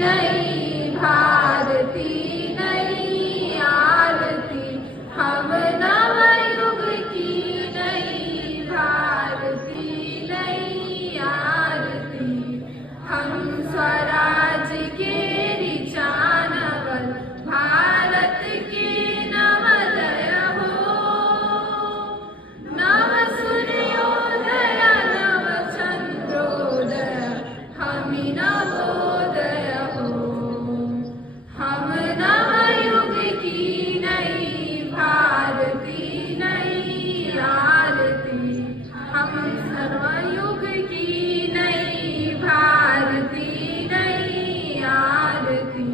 नई भारती नई आरती, हम नवयुग की नई भारती नई आरती। हम स्वराज के ऋचानवल भारत के नवोदय हो, नव सूर्योदय नव चंद्रोदय हमी नवोदय हो। हम नवयुग की नई भारती नई आरती, हम सर्वयुग की नई भारती नई आरती।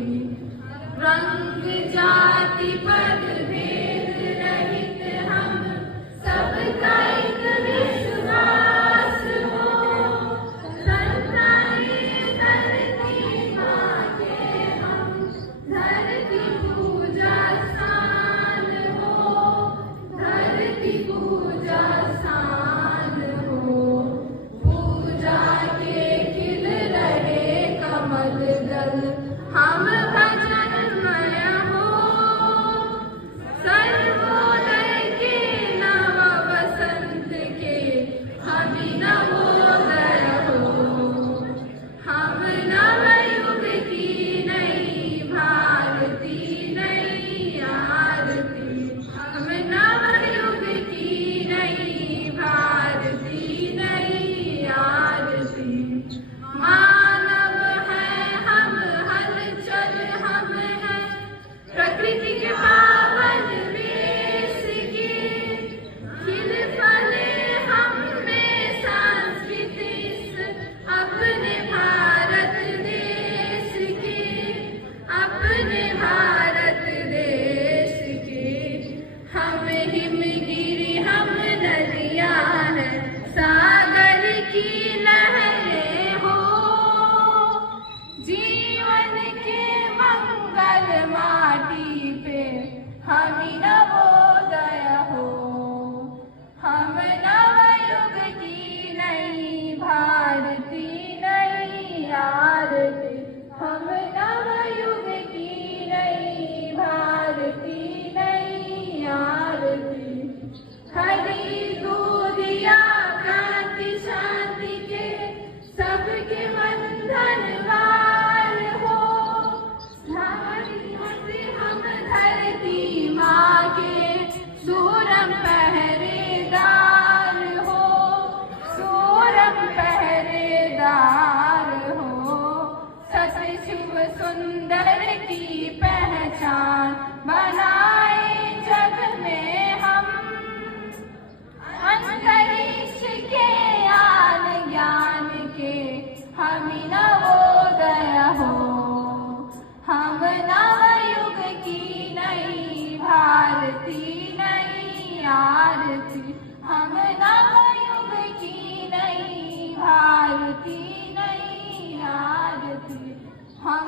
रंग जाति पद भेद रहित हम सबका एक विश्वास हो, संताने धरती माँ के हम धरती पूजा स्थान हो, धरती पूजा स्थान हो। पूजा के खिल रहे कमल दल हम भजनमय हो, सर्वोदय के नव वसंत के हमी नवोदय हो। हम नवयुग की नई भारती नई आरती, हम नवयुग की नई भारती नई आरती। मानव है हम हलचल हम हैं प्रकृति के पावन वेश के, खिल फले हम में संस्कृति इस अपने भारत देश के, अपने भारत देश के। हम हिमगिरी हम नदियाँ हैं सागर की लहरें हो, जीवन के मंगल माटी पे हमी नवोदय हो। हम नवयुग की नई भारती नई आरती, हम नवयुग की नई भारती नई आरती। हरि दूरिया क्रांति शांति के सबके बंधन वार हो, हम धरती माँ के सूरम पहरेदार हो, सूरम पहरेदार हो। सत्य शुभ सुंदर की पहचान बनाए जग में हम, अंतरिक्ष के आन ज्ञान के हमी नवोदय हो। हम नवयुग की नई भारती नई आरती, हम नवयुग की नई भारती नई आरती। हम